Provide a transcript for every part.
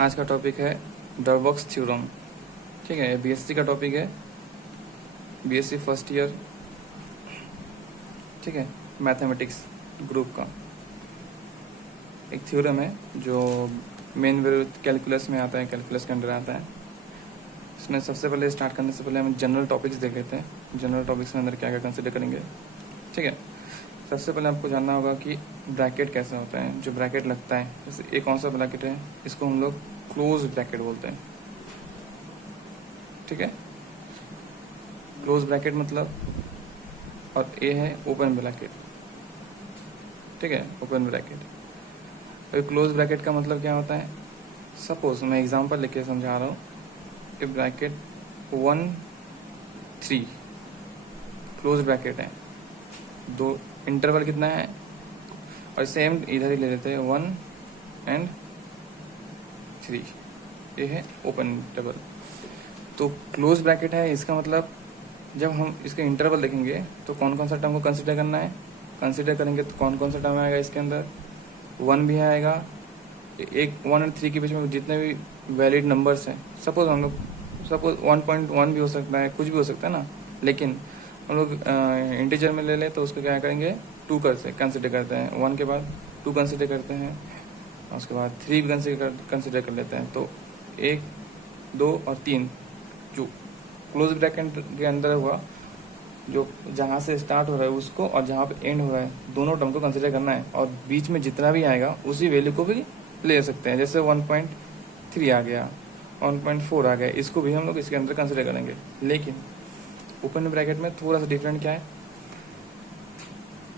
आज का टॉपिक है डरबॉक्स थ्योरम। ठीक है, बीएससी का टॉपिक है, बीएससी फर्स्ट ईयर। ठीक है, मैथमेटिक्स ग्रुप का एक थ्योरम है जो मेन कैलकुलस में आता है, कैलकुलस के अंडर आता है। इसमें सबसे पहले स्टार्ट करने से पहले हम जनरल टॉपिक्स देख लेते हैं। जनरल टॉपिक्स में अंदर क्या क्या कंसिडर करेंगे। ठीक है, सबसे पहले आपको जानना होगा कि ब्रैकेट कैसा होता है। जो ब्रैकेट लगता है, जैसे एक कौन सा ब्रैकेट है, इसको हम लोग क्लोज ब्रैकेट बोलते हैं। ठीक है, क्लोज ब्रैकेट मतलब, और ए है ओपन ब्रैकेट। ठीक है, ओपन ब्रैकेट। और क्लोज ब्रैकेट का मतलब क्या होता है, सपोज मैं एग्जांपल लेके समझा रहा हूँ कि ब्रैकेट 1 3 क्लोज ब्रैकेट है, दो इंटरवल कितना है, और सेम इधर ही ले लेते हैं 1 एंड 3, ये है ओपन इंटरवल। तो क्लोज ब्रैकेट है, इसका मतलब जब हम इसके इंटरवल देखेंगे तो कौन कौन सा टर्म को कंसिडर करना है, कंसिडर करेंगे तो कौन कौन सा टर्म आएगा इसके अंदर, 1 भी आएगा। एक 1 और 3 के बीच में जितने भी वैलिड नंबर्स हैं, सपोज हम लोग 1.1 भी हो सकता है, कुछ भी हो सकता है ना, लेकिन हम लोग इंटीजर में ले लें तो उसको क्या करेंगे, 2 कंसिडर करते हैं। 1 के बाद 2 कंसिडर करते हैं, और उसके बाद 3 भी कंसिडर कर लेते हैं। तो 1 2 और 3 जो क्लोज ब्रैकेट के अंदर हुआ, जो जहाँ से स्टार्ट हो रहा है उसको और जहाँ पे एंड हो रहा है, दोनों टर्म को कंसिडर करना है। और बीच में जितना भी आएगा उसी वैल्यू को भी ले सकते हैं। जैसे 1.3 आ गया, 1.4 आ गया, इसको भी हम लोग इसके अंदर कंसिडर करेंगे। लेकिन ओपन ब्रैकेट में थोड़ा सा डिफरेंट क्या है,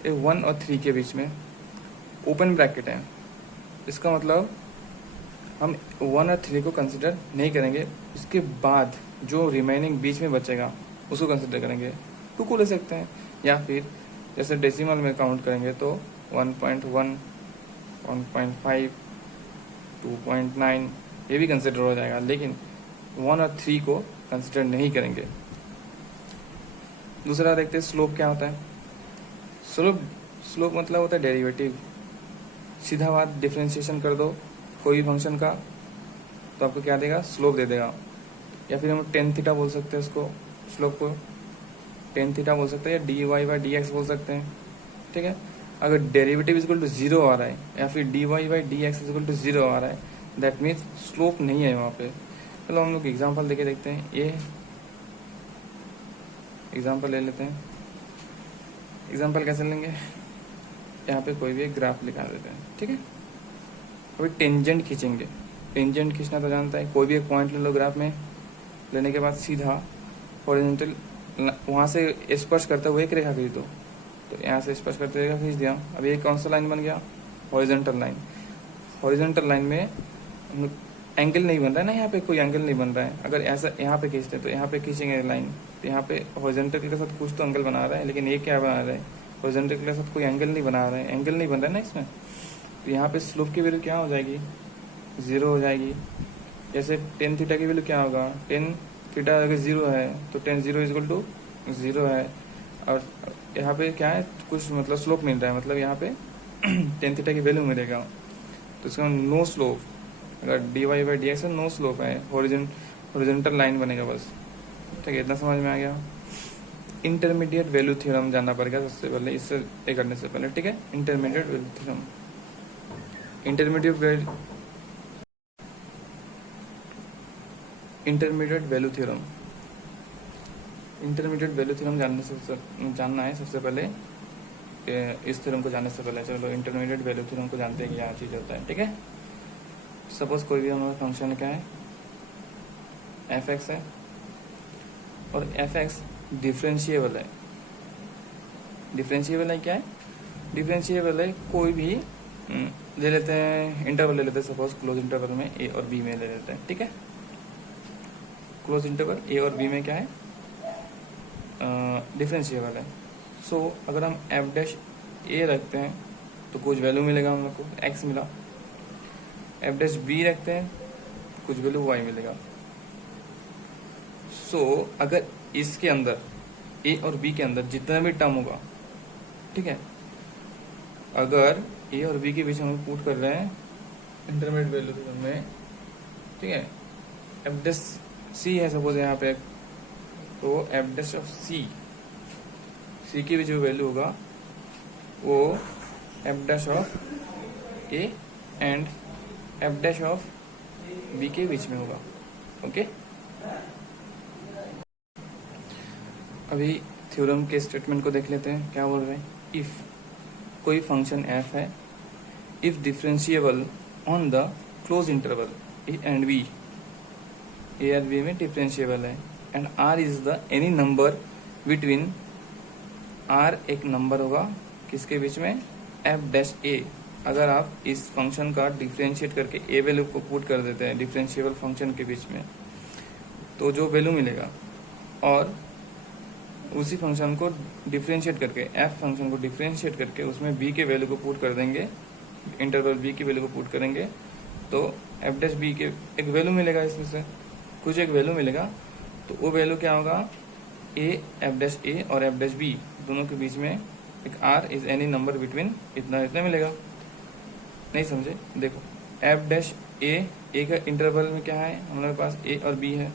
1 और 3 के बीच में ओपन ब्रैकेट है, इसका मतलब हम 1 और 3 को कंसिडर नहीं करेंगे। इसके बाद जो रिमेनिंग बीच में बचेगा उसको कंसिडर करेंगे। 2 को ले सकते हैं, या फिर जैसे डेसिमल में काउंट करेंगे तो 1.1 1.5 2.9 ये भी कंसिडर हो जाएगा। लेकिन 1 और 3 को कंसिडर नहीं करेंगे। दूसरा देखते हैं स्लोप क्या होता है। स्लोप मतलब होता है डेरिवेटिव। सीधा बात, डिफ्रेंशिएशन कर दो कोई भी फंक्शन का तो आपको क्या देगा, स्लोप दे देगा। या फिर हम टेन थीटा बोल सकते हैं उसको, स्लोप को टेन थीटा बोल सकते हैं, या D Y by D X बोल सकते हैं। ठीक है, अगर डेरिवेटिव इक्वल टू 0 आ रहा है, या फिर D Y by D X equal to 0 आ रहा है, दैट मीन्स स्लोप नहीं है वहाँ पे। चलो हम लोग एग्जाम्पल देके देखते हैं। ये एग्जाम्पल ले लेते हैं। एग्जाम्पल कैसे लेंगे, यहाँ पे कोई भी एक ग्राफ लिखा देते हैं। ठीक है, अभी टेंजेंट खींचेंगे। टेंजेंट खींचना तो जानता है, कोई भी एक पॉइंट ले लो ग्राफ में, लेने के बाद सीधा हॉरिजॉन्टल वहाँ से स्पर्श करते हुए एक रेखा खींच दो। तो यहाँ से स्पर्श करते रेखा खींच दिया। अब ये कौन सा लाइन बन गया, हॉरिजॉन्टल लाइन। हॉरिजॉन्टल लाइन में एंगल नहीं बन रहा है ना, यहाँ पे कोई एंगल नहीं बन रहा है। अगर ऐसा यहाँ पे खींचते तो यहाँ पे खींचेंगे लाइन, तो यहाँ पे हॉरिजॉन्टल के साथ कुछ तो एंगल बना रहा है, लेकिन ये क्या बना रहा है, हॉरिजॉन्टल के साथ कोई एंगल नहीं बना रहा है, एंगल नहीं बन रहा है ना इसमें। तो यहाँ पे स्लोप की वैल्यू क्या हो जाएगी, 0 हो जाएगी। जैसे टेन थीटा की वैल्यू क्या होगा, टेन थीटा अगर 0 है तो टेन 0 इक्वल टू 0 है। और यहाँ पे क्या है, कुछ मतलब स्लोप मिल रहा है, मतलब यहाँ पे टेन थीटा की वैल्यू मिलेगा। तो इसका नो स्लोप, अगर D Y by D X no slope है, हॉरिजॉन्टल लाइन बनेगा बस। ठीक है, इतना समझ में आ गया। इंटरमीडिएट वैल्यू थ्योरम जानना पड़ेगा सबसे पहले, इससे ये करने से पहले। ठीक है, intermediate value theorem. Intermediate value theorem, intermediate value theorem जानना है सबसे पहले। इस थ्योरम को जानने से पहले चलो इंटरमीडिएट वैल्यू थ्योरम को जानते हैं कि क्या चीज़ होता है। ठीक है, सपोज कोई भी हमारा फंक्शन क्या है, एफ एक्स है, और एफ एक्स डिफ्रेंशिएबल है। डिफ्रेंशिएबल है क्या है, डिफ्रेंशिएबल है कोई भी ले लेते हैं, इंटरवल ले लेते हैं, सपोज क्लोज इंटरवल में ए और बी में ले लेते हैं। ठीक है, क्लोज इंटरवल ए और बी में क्या है, डिफरेंशिएबल है। सो अगर हम एफ डैश ए रखते हैं तो कुछ वैल्यू मिलेगा हम लोग को, एक्स मिला। एफ डैश बी रखते हैं, कुछ वैल्यू वाई मिलेगा। सो अगर इसके अंदर ए और बी के अंदर जितना भी टर्म होगा, ठीक है, अगर ए और बी के बीच हम पुट कर रहे हैं इंटरमीडिएट वैल्यू में ठीक है। एफ डैश सी है सपोज यहाँ पे, तो एफ डैश ऑफ सी की भी जो वैल्यू होगा वो F dash of A and F dash of B के बीच में होगा। ओके, अभी थ्योरम के स्टेटमेंट को देख लेते हैं। क्या बोल रहे हैं, इफ कोई फंक्शन एफ है, if differentiable on the close interval A and B, A और बी में डिफरेंशिएबल है, and R is the any number between, R एक नंबर होगा किसके बीच में, एफ डैश ए। अगर आप इस फंक्शन का डिफरेंशिएट करके ए वैल्यू को पुट कर देते हैं डिफरेंशिएबल फंक्शन के बीच में, तो जो वैल्यू मिलेगा, और उसी फंक्शन को डिफरेंशिएट करके, एफ फंक्शन को डिफरेंशिएट करके उसमें बी के वैल्यू को पुट कर देंगे, इंटरवल बी की वैल्यू को पुट करेंगे, तो एफ डैश बी के एक वैल्यू मिलेगा, इसमें से कुछ एक वैल्यू मिलेगा। तो वो वैल्यू क्या होगा, ए एफ डैश ए और एफ डैश बी दोनों के बीच में एक R is any number between इतना इतना मिलेगा। नहीं समझे, देखो एफ डैश ए का इंटरवल में क्या है हमारे पास, ए और बी है,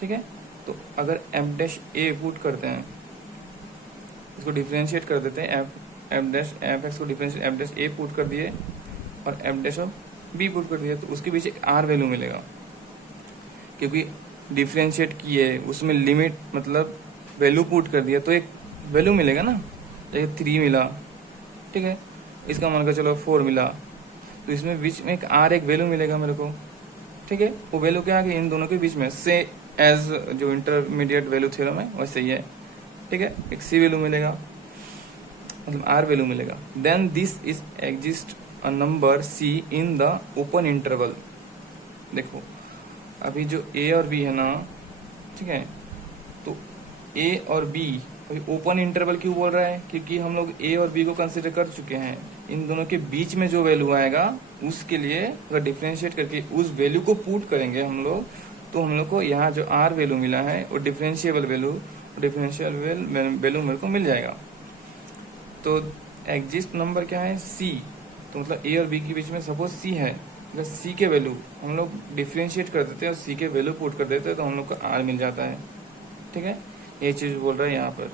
ठीक है। तो अगर एफ डैश ए पुट करते हैं, इसको डिफरेंशिएट कर देते हैं, एफ डैश एफ एक्स को डिफरेंशिएट एफ डैश ए पुट कर दिए और F dash of B put कर दिए, तो उसके पीछे एक आर वैल्यू मिलेगा, क्योंकि डिफरेंशिएट किए उसमें लिमिट मतलब वैल्यू पुट कर दिया तो एक वैल्यू मिलेगा ना, जैसे 3 मिला, ठीक है, इसका मान कर चलो 4 मिला, तो इसमें बीच में एक आर एक वैल्यू मिलेगा मेरे को, ठीक है। वो वैल्यू क्या है, इन दोनों के बीच में से एज जो इंटरमीडिएट वैल्यू थ्योरम है वैसे ही है, ठीक है। एक सी वैल्यू मिलेगा, मतलब आर वैल्यू मिलेगा। Then this is exist a number C in the open interval. देखो अभी जो ए और बी है ना, ठीक है, तो ए और बी अभी ओपन इंटरवल क्यों बोल रहा है, क्योंकि हम लोग ए और बी को कंसिडर कर चुके हैं। इन दोनों के बीच में जो वैल्यू आएगा उसके लिए अगर डिफरेंशिएट करके उस वैल्यू को पुट करेंगे हम लोग, तो हम लोग को यहाँ जो आर वैल्यू मिला है वो डिफरेंशिएबल वैल्यू मेरे को मिल जाएगा। तो एग्जिस्ट नंबर क्या है, सी, तो मतलब ए और बी के बीच में सपोज सी है, अगर सी के वैल्यू हम लोग डिफरेंशिएट कर देते हैं और सी के वैल्यू पुट कर देते हैं तो हम लोग को आर मिल जाता है, ठीक है। ये चीज बोल रहा है यहाँ पर,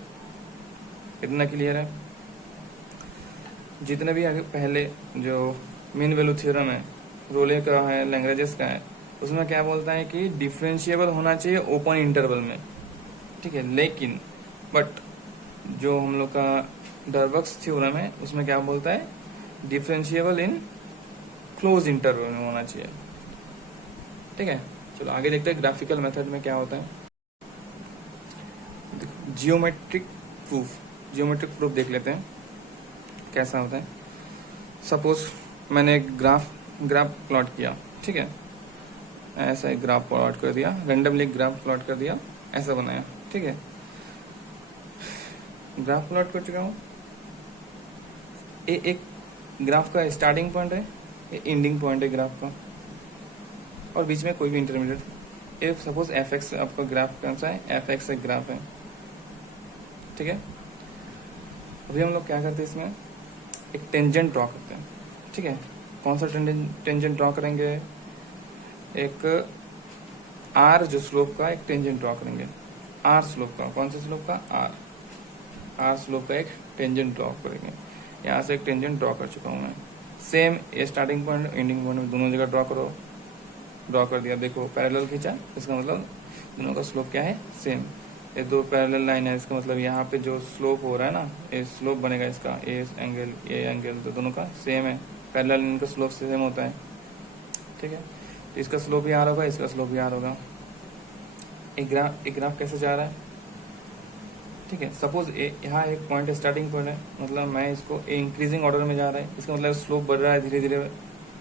इतना क्लियर है। जितने भी आगे पहले जो मीन वैल्यू थ्योरम है, रोले का है, लैग्रेंज का है, उसमें क्या बोलता है कि डिफरेंशिएबल होना चाहिए ओपन इंटरवल में, ठीक है। लेकिन बट जो हम लोग का डरबक्स थ्योरम है उसमें क्या बोलता है, डिफरेंशिएबल इन क्लोज इंटरवल में होना चाहिए, ठीक है। चलो आगे देखते हैं ग्राफिकल मेथड में क्या होता है। जियोमेट्रिक प्रूफ देख लेते हैं कैसा होता है। सपोज मैंने एक ग्राफ प्लॉट किया, ठीक है, ऐसा एक ग्राफ प्लॉट कर दिया, रेंडमली ग्राफ प्लॉट कर दिया, ऐसा बनाया, ठीक है। ग्राफ प्लॉट कर चुका हूँ, ये एक ग्राफ का स्टार्टिंग पॉइंट है, ये एंडिंग पॉइंट है ग्राफ का, और बीच में कोई भी इंटरमीडिएट। ये सपोज एफ एक्स आपका ग्राफ कौन सा है, एफ एक्स एक ग्राफ है, ठीक है। अभी हम लोग क्या करते हैं, इसमें एक टेंजेंट ड्रॉ करते हैं, ठीक है। कौन सा टेंजेंट ड्रॉ करेंगे, एक आर जो स्लोप का एक टेंजेंट ड्रॉ करेंगे, आर स्लोप का, कौन सा स्लोप का, आर स्लोप का एक टेंजेंट ड्रॉ करेंगे। यहाँ से एक टेंजेंट ड्रॉ कर चुका हूँ मैं। सेम ये स्टार्टिंग पॉइंट एंडिंग पॉइंट दोनों जगह ड्रॉ कर दिया। देखो पैरेलल खींचा, इसका मतलब दोनों का स्लोप क्या है, सेम। ये दो पैरेलल लाइन है, इसका मतलब यहाँ पे जो स्लोप हो रहा है ना, ये स्लोप बनेगा इसका, ए एंगल, तो दोनों का सेम है, पैरेलल इनका स्लोप सेम होता है, ठीक है। तो इसका स्लोप भी आर होगा, इसका स्लोप भी आर होगा। एक ग्राफ कैसे जा रहा है, ठीक है। सपोज यहाँ एक पॉइंट स्टार्टिंग पॉइंट है, मतलब मैं इसको इंक्रीजिंग ऑर्डर में जा रहा है, इसका मतलब स्लोप बढ़ रहा है धीरे धीरे,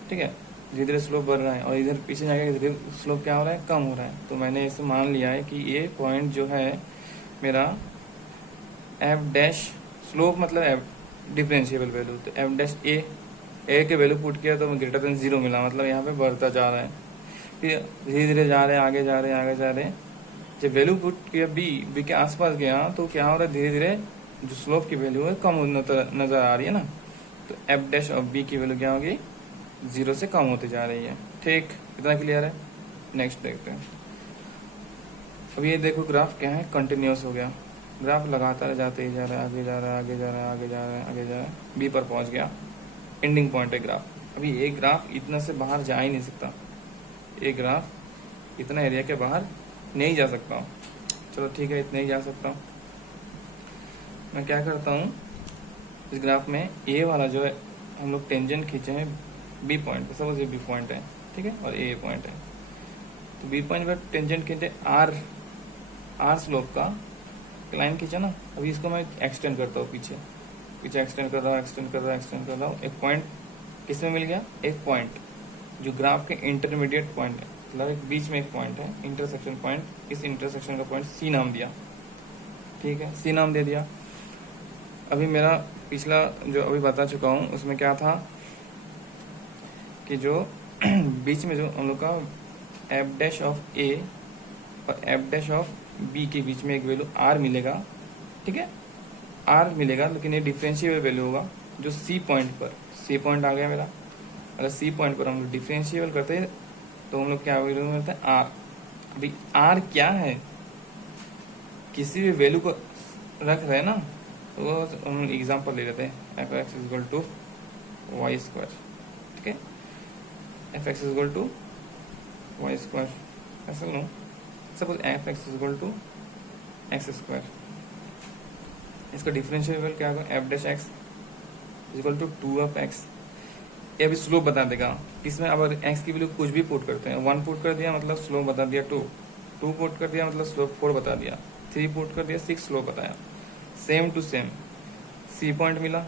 ठीक है, धीरे धीरे स्लोप बढ़ रहा है, और इधर पीछे जाके धीरे स्लोप क्या हो रहा है, कम हो रहा है। तो मैंने इसे मान लिया है कि ये पॉइंट जो है मेरा एफ डैश, स्लोप मतलब एफ डिफरेंशिएबल वैल्यू, तो एफ डैश ए के वैल्यू पुट किया तो ग्रेटर देन 0 मिला, मतलब यहाँ पे बढ़ता जा रहा है। फिर धीरे धीरे जा रहे हैं, आगे जा रहे हैं। जब वैल्यू पुट किया बी के आसपास गया तो क्या हो रहा है, धीरे धीरे जो स्लोप की वैल्यू है कम नजर आ रही है ना। तो एफ डैश ऑफ बी की वैल्यू क्या होगी, 0 से कम होती जा रही है। ठीक, इतना क्लियर है। नेक्स्ट देखते हैं। अब ये देखो ग्राफ क्या है, कंटिन्यूस हो गया। ग्राफ लगातार जाते ही जा रहा है, आगे जा रहा है, आगे जा रहा है, आगे जा रहा है, आगे जा रहा है, बी पर पहुंच गया। एंडिंग पॉइंट है ग्राफ। अभी ये ग्राफ इतना से बाहर जा ही नहीं सकता, ये ग्राफ इतना एरिया के बाहर नहीं जा सकता। चलो ठीक है, इतने ही जा सकता हूँ। मैं क्या करता हूँ, इस ग्राफ में ए वाला जो है हम लोग टेंजेंट खींचे हैं बी पॉइंट पर, सपोज ये बी पॉइंट है, ठीक है, और ए पॉइंट है। तो बी पॉइंट पर टेंजेंट खींचे आर स्लोप का लाइन खींचा ना। अभी इसको मैं एक्सटेंड करता हूँ, पीछे पीछे एक्सटेंड कर रहा हूँ, एक्सटेंड कर रहा हूँ, एक्सटेंड कर रहा हूँ। एक पॉइंट किसमें मिल गया, एक पॉइंट जो ग्राफ के इंटरमीडिएट पॉइंट है, मतलब एक बीच में एक पॉइंट है, इंटरसेक्शन पॉइंट। इस इंटरसेक्शन का पॉइंट सी नाम दिया, ठीक है, सी नाम दे दिया। अभी मेरा पिछला जो अभी बता चुका हूँ उसमें क्या था कि जो बीच में जो हम लोग का एफ डैश ऑफ ए और एफ डैश ऑफ बी के बीच में एक वैल्यू आर मिलेगा, ठीक है, आर मिलेगा, लेकिन ये डिफरेंशिएबल वैल्यू होगा जो सी पॉइंट पर, सी पॉइंट आ गया मेरा। अगर सी पॉइंट पर हम लोग डिफरेंशिएबल करते हैं तो हम लोग क्या वैल्यू मिलता है, आर। अभी आर क्या है, किसी भी वैल्यू को रख रहे हैं ना, तो हम एग्जाम्पल ले लेते हैं, F x equal to Y square, ठीक है, F x equal to Y square, ऐसा लो, suppose F x equal to X square. इसका डिफरेंशिएबल क्या होगा, F dash X equal to 2 ये अभी स्लोप बता देगा। इसमें अब एक्स की वैल्यू कुछ भी पुट करते हैं, 1 पुट कर दिया मतलब स्लोप बता दिया 2, 2 पुट कर दिया मतलब स्लोप 4 बता दिया, 3 पुट कर दिया 6 स्लोप बताया। Same to same C point मिला,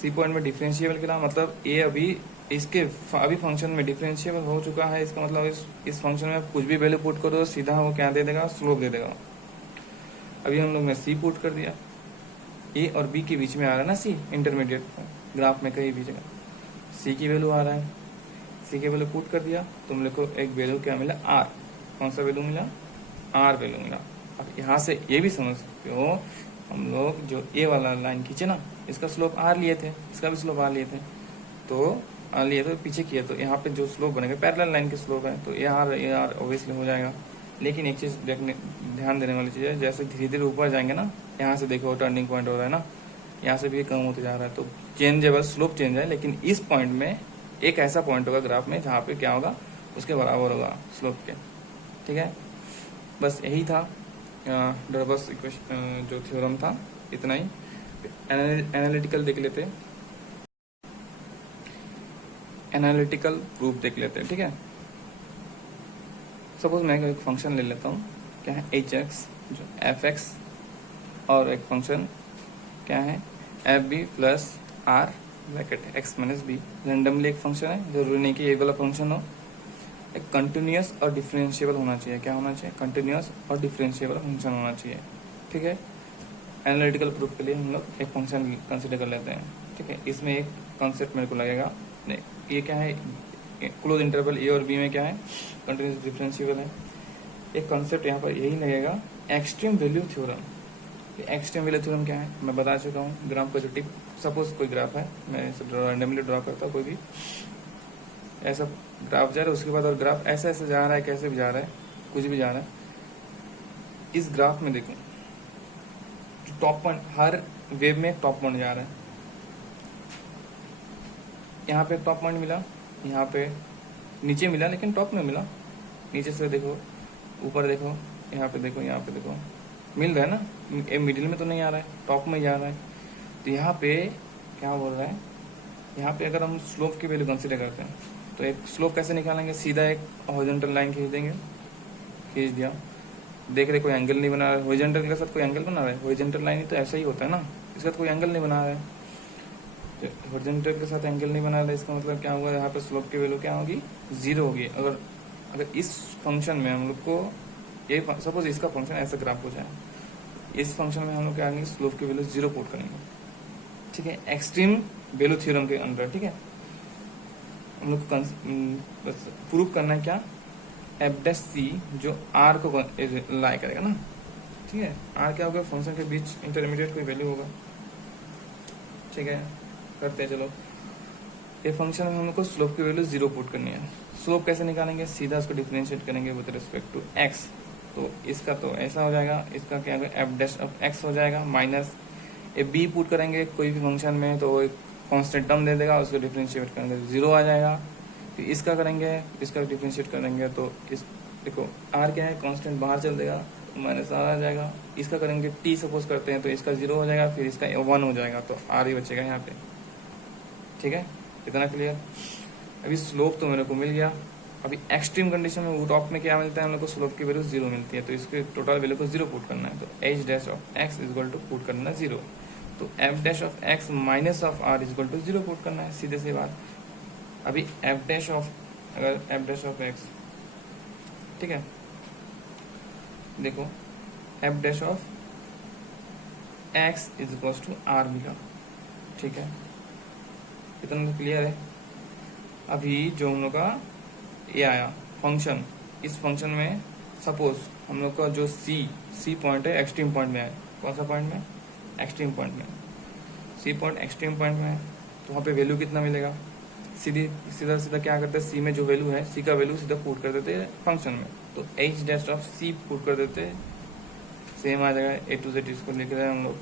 सी पॉइंट में डिफरेंशिएबल किया, मतलब ए अभी इसके अभी फंक्शन में डिफरेंशिएबल हो चुका है। इसका मतलब इस फंक्शन में कुछ भी वैल्यू पुट करो सीधा वो क्या दे देगा, स्लोप दे देगा। अभी हम लोग ने सी पुट कर दिया, ए और बी के बीच में आ रहा है ना सी, इंटरमीडिएट ग्राफ में कहीं भी जगह सी की वैल्यू आ रहा है, सी की वैल्यू पुट कर दिया, तुम लोग को एक वैल्यू क्या मिला, आर। कौन सा वैल्यू मिला, आर वैल्यू मिला। अब यहाँ से ये भी समझ सकते हो, हम लोग जो ए वाला लाइन खींचे ना, इसका स्लोप आर लिए थे, इसका भी स्लोप आर लिए थे, तो आर लिए तो पीछे किए, तो यहाँ पे जो स्लोप बनेगा पैरेलल लाइन के स्लोप है, तो ए आर ऑब्वियसली हो जाएगा। लेकिन एक चीज ध्यान देने वाली चीज है, जैसे धीरे धीरे ऊपर जाएंगे ना, यहाँ से देखो टर्निंग पॉइंट हो रहा है ना, यहाँ से भी कम होते जा रहा है, तो चेंजेबल स्लोप चेंज है। लेकिन इस पॉइंट में एक ऐसा पॉइंट होगा ग्राफ में जहाँ पे क्या होगा, उसके बराबर होगा स्लोप के, ठीक है। बस यही था डरबस इक्वेशन जो थ्योरम था, इतना ही। एनालिटिकल देख लेते, एनालिटिकल प्रूफ देख लेते हैं, ठीक है। सपोज मैं एक फंक्शन ले लेता हूँ, क्या है, एच एक्स जो एफ एक्स, और एक फंक्शन क्या है, F B plus R bracket X minus B. Randomly एक फंक्शन है, जरूरी नहीं कि ये वाला फंक्शन हो। एक कंटिन्यूस और डिफरेंशिएबल होना चाहिए, क्या होना चाहिए, कंटिन्यूस और डिफरेंशिएबल फंक्शन होना चाहिए, ठीक है। एनालिटिकल प्रूफ के लिए हम लोग एक फंक्शन कंसिडर कर लेते हैं, ठीक है। इसमें एक कॉन्सेप्ट मेरे को लगेगा, नहीं ये क्या है, क्लोज इंटरवल ए और बी में क्या है, कंटिन्यूस डिफरेंशिएबल है। एक कॉन्सेप्ट यहाँ पर यही लगेगा, extreme value theorem. Extreme value theorem क्या है, मैं बता चुका हूँ। ग्राफ का जो टिप, सपोज कोई ग्राफ है, मैं इसे रैंडमली ड्रॉ करता हूँ, कोई भी ऐसा ग्राफ जा रहा है, उसके बाद और ग्राफ ऐसे ऐसे जा रहा है, कैसे भी जा रहा है, कुछ भी जा रहा है। इस ग्राफ में देखो टॉप पॉइंट, हर वेव में टॉप पॉइंट जा रहा है। यहाँ पे टॉप पॉइंट मिला, यहाँ पे नीचे मिला, लेकिन टॉप में मिला। नीचे से देखो, ऊपर देखो, यहाँ पे देखो, यहाँ पे देखो, मिल रहा है ना, मिडिल में तो नहीं आ रहा है, टॉप में जा रहा है। तो यहाँ पे क्या बोल रहा है, यहाँ पे अगर हम स्लोप की वैल्यू कंसिडर करते हैं तो एक स्लोप कैसे निकालेंगे, सीधा एक हॉरिजॉन्टल लाइन खींच देंगे, खींच दिया, देख रहे कोई एंगल नहीं बना रहा है, हॉरिजॉन्टल के साथ कोई एंगल बना रहा है, हॉरिजॉन्टल लाइन ही तो ऐसा ही होता है ना, इसके साथ कोई एंगल नहीं बना रहा है, हॉरिजॉन्टल के साथ एंगल नहीं बना रहा है, इसका मतलब क्या होगा, यहाँ पे स्लोप की वैल्यू क्या होगी, 0 होगी। अगर इस फंक्शन में हम लोग को ये सपोज इसका फंक्शन ऐसा ग्राफ हो जाए, इस फंक्शन में हम लोग क्या करेंगे, स्लोप की वैल्यू 0 पुट करेंगे, ठीक है, एक्सट्रीम वैल्यू थ्योरम के अंदर, ठीक है। हम लोग को बस प्रूव करना है क्या, एफ डैश सी जो आर को लाई करेगा ना, ठीक है। आर क्या होगा, फंक्शन के बीच इंटरमीडिएट कोई वैल्यू होगा, ठीक है। करते हैं चलो। ये फंक्शन में हमको स्लोप की वैल्यू 0 पुट करनी है। स्लोप कैसे निकालेंगे, सीधा उसको डिफरेंशिएट करेंगे विद रिस्पेक्ट टू x। तो इसका तो ऐसा हो जाएगा, इसका क्या होगा एफ डैश ऑफ x हो जाएगा माइनस ए b पुट करेंगे कोई भी फंक्शन में तो एक कांस्टेंट टर्म दे देगा, उसको डिफरेंशिएट करेंगे तो 0 आ जाएगा। फिर इसका करेंगे, इसका डिफरेंशिएट करेंगे तो इस देखो r क्या है कांस्टेंट बाहर चल देगा माइनस r आ जाएगा। इसका करेंगे t सपोज करते हैं तो इसका 0 हो जाएगा, फिर इसका 1 हो जाएगा तो r ही बचेगा यहाँ पे। ठीक है, इतना क्लियर। अभी स्लोप तो मेरे को मिल गया। अभी एक्सट्रीम कंडीशन में टॉप में क्या मिलता है हम लोग को, स्लोप की वैल्यू 0 मिलती है तो इसके टोटल वैल्यू को 0 पुट करना है। तो H dash of X equal to put करना 0, तो F dash of X minus of R equal to 0 put करना है, सीधे सी बात। अभी एफ डैश ऑफ, अगर एफ डैश ऑफ एक्स, ठीक है देखो F dash of X is equal to R मिला। ठीक है, इतना तो क्लियर है। अभी जो हम लोग का ये आया फंक्शन, इस फंक्शन में सपोज हम लोग का जो सी पॉइंट है एक्सट्रीम पॉइंट में है। कौन सा पॉइंट में, एक्सट्रीम पॉइंट में। सी पॉइंट एक्सट्रीम पॉइंट में है तो वहाँ पे वैल्यू कितना मिलेगा, सीधा सीधा क्या करते हैं, सी में जो वैल्यू है सी का वैल्यू सीधा पुट कर देते हैं फंक्शन में, तो H dash of C put कर देते हैं, सेम आ जाएगा ए टू जेड। इसको लिख रहे हैं हम लोग,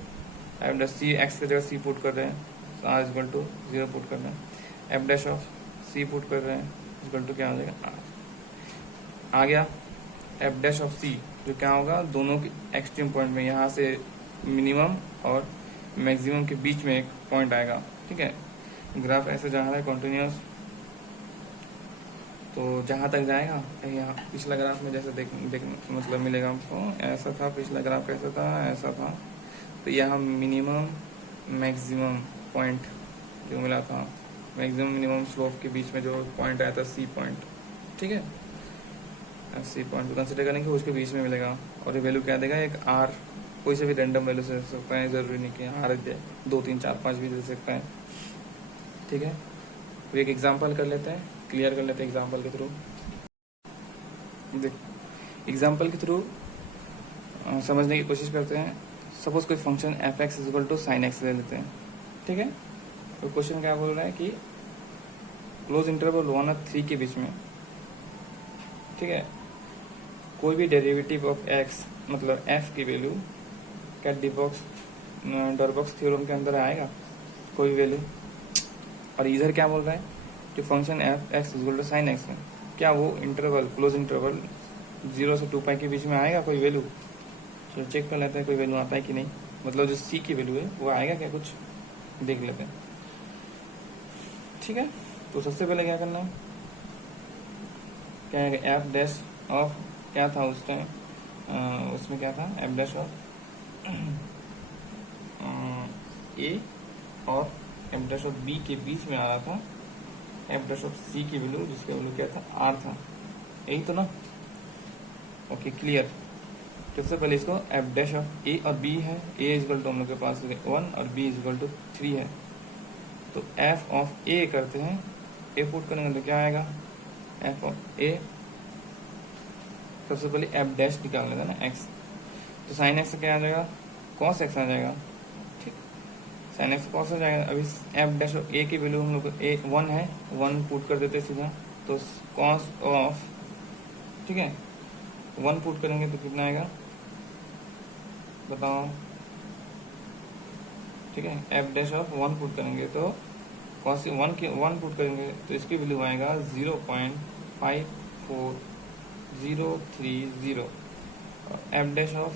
एफ डैश सी एक्स की जगह सी पुट कर रहे हैं तो आर इजल टू 0 पुट कर रहे हैं। F dash of C put कर रहे हैं इक्वल टू क्या हो जाएगा आर। आ गया एफ डैश ऑफ सी जो क्या होगा, दोनों के एक्सट्रीम पॉइंट में यहाँ से मिनिमम और मैक्सिमम के बीच में एक पॉइंट आएगा। ठीक है, ग्राफ ऐसे जा रहा है कंटिन्यूस, तो जहाँ तक जाएगा यहाँ पिछला ग्राफ में जैसे देख मतलब मिलेगा हमको, ऐसा था पिछला ग्राफ, कैसा था ऐसा था, तो यहाँ मिनिमम मैक्सिमम पॉइंट जो मिला था, मैक्सिमम मिनिमम स्लोप के बीच में जो पॉइंट आया था सी पॉइंट। ठीक है, सी पॉइंट को कंसिडर करेंगे, उसके बीच में मिलेगा और ये वैल्यू क्या देगा, एक आर, कोई से भी रैंडम वैल्यू से सकता है, जरूरी नहीं कि आर दे, 2 3 4 5 भी दे सकता है। ठीक है, तो एक एग्जांपल कर लेते हैं, क्लियर कर लेते हैं एग्जांपल के थ्रू। देख एग्जांपल के थ्रू समझने की कोशिश करते हैं। सपोज कोई function F x equal to sine X ले लेते हैं। ठीक है, तो क्वेश्चन क्या बोल रहा है कि क्लोज इंटरवल 1 और 3 के बीच में, ठीक है, कोई भी डेरिवेटिव ऑफ एक्स मतलब एफ की वैल्यू क्या डॉरबॉक्स थ्योरम के अंदर आएगा कोई भी वैल्यू। और इधर क्या बोल रहा है, जो function F x equal to sine x है, क्या वो इंटरवल क्लोज इंटरवल 0 से 2 पाई के बीच में आएगा कोई वैल्यू। चलो चेक कर लेते हैं कोई वैल्यू आता है कि नहीं, मतलब जो सी की वैल्यू है वो आएगा क्या, कुछ देख लेते हैं। ठीक है, तो सबसे पहले क्या करना है, क्या है एफ डैश ऑफ क्या था उस टाइम, उसमें क्या था एफ डैश ऑफ ए और एफ डैश ऑफ बी के बीच में आ रहा था एफ डैश ऑफ सी की वैल्यू, जिसका वैल्यू क्या था आर था, यही तो ना। Okay clear. सबसे पहले इसको एफ डैश ऑफ ए और बी है, ए इजल टू हम लोग के पास 1 और बी इजल टू 3 है, तो एफ ऑफ ए करते हैं, ए पुट करेंगे तो क्या आएगा एफ ऑफ ए, सबसे पहले एफ डैश निकाल लेते हैं ना एक्स, तो साइन एक्स क्या आ जाएगा कॉस एक्स आ जाएगा। ठीक, साइन एक्स कॉस आ जाएगा। अभी एफ डैश ऑफ ए की वैल्यू हम लोग ए 1 है, 1 पुट कर देते सीधा, तो कॉस ऑफ, ठीक है 1 पुट करेंगे तो कितना आएगा बताओ। ठीक है, एफ डैश ऑफ 1 पुट करेंगे तो कॉस 1 के 1 पुट करेंगे तो इसकी वैल्यू आएगा 0.54030। एफ डैश ऑफ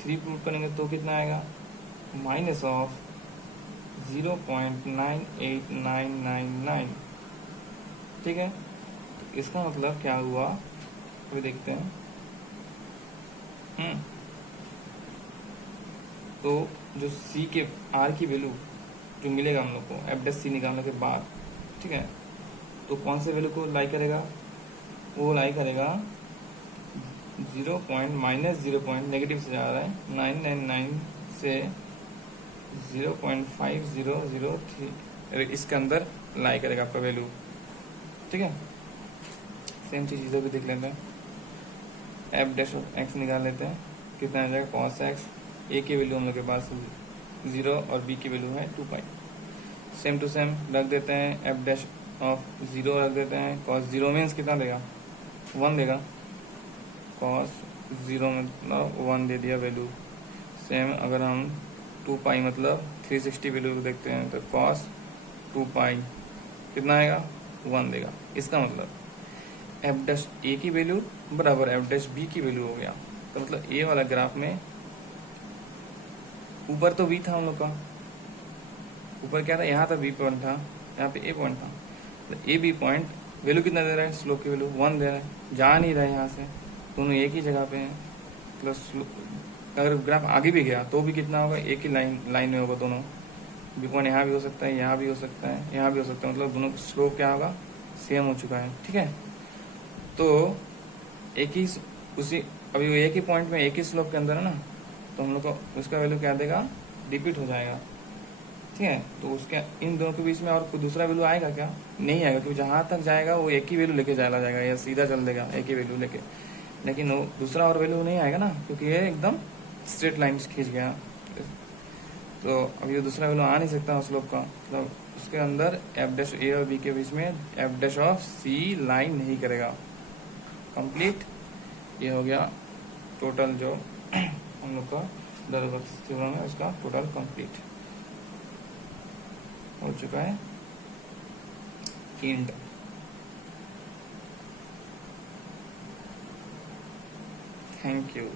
3 पुट करेंगे तो कितना आएगा माइनस ऑफ 0.98999। ठीक है, तो इसका मतलब क्या हुआ अभी देखते हैं। तो जो सी के आर की वैल्यू जो मिलेगा हम लोग को एफ डैश सी निकालने के बाद, ठीक है, तो कौन से वैल्यू को लाई करेगा, वो लाई करेगा 0.- नेगेटिव से जा रहा है 999 से 0.5003 इसके अंदर लाई करेगा आपका वैल्यू। ठीक है, सेम चीज इधर भी देख लेते हैं, एफ डैश ऑफ एक्स निकाल लेते हैं, कितना आ जाएगा कॉस एक्स, ए की वैल्यू हम लोग के पास 0 और बी की वैल्यू है 2 पाई, सेम टू सेम रख देते हैं, एफ डैश ऑफ 0 रख देते हैं। कॉस 0 मीन्स कितना देगा, 1 देगा। कॉस 0 मतलब 1 दे दिया वैल्यू। सेम अगर हम 2 पाई मतलब 360 वैल्यू देखते हैं तो कॉस 2 पाई कितना आएगा, 1 देगा। इसका मतलब एफ डैश ए की वैल्यू बराबर एफ डैश बी की वैल्यू हो गया। तो मतलब ए वाला ग्राफ में ऊपर तो वी था हम लोग का, ऊपर क्या था, यहाँ था बी पॉइंट था, यहाँ पे ए पॉइंट था। तो ए बी पॉइंट वैल्यू कितना दे रहा है, स्लोप की वैल्यू 1 दे रहा है, जा नहीं रहा है यहाँ से, दोनों एक ही जगह पे हैं। प्लस अगर ग्राफ आगे भी गया तो भी कितना होगा, एक ही लाइन में होगा दोनों। बी पॉइंट यहाँ भी हो सकता है, यहाँ भी हो सकता है, यहाँ भी हो सकता है, मतलब दोनों का स्लोप क्या होगा, सेम हो चुका है। ठीक है, तो एक ही उसी अभी वो एक ही पॉइंट में एक ही स्लोप के अंदर है ना, तो हम लोग को उसका वैल्यू क्या देगा, रिपीट हो जाएगा। ठीक है, तो उसके इन दोनों के बीच में और कोई दूसरा वैल्यू आएगा क्या, नहीं आएगा, क्योंकि जहाँ तक जाएगा वो एक ही वैल्यू लेके चला जाएगा, या सीधा चल देगा एक ही वैल्यू लेके। लेकिन वो दूसरा और वैल्यू नहीं आएगा ना, क्योंकि ये एकदम स्ट्रेट लाइन खींच गया। तो अब ये दूसरा वैल्यू आ नहीं सकता स्लोप का, मतलब उसके अंदर एफ डैश ए और बी के बीच में F dash of C line नहीं करेगा। कंप्लीट, ये हो गया टोटल जो हम लोग का डबल थ्योरम है उसका टोटल कंप्लीट हो चुका है। Hint, thank you.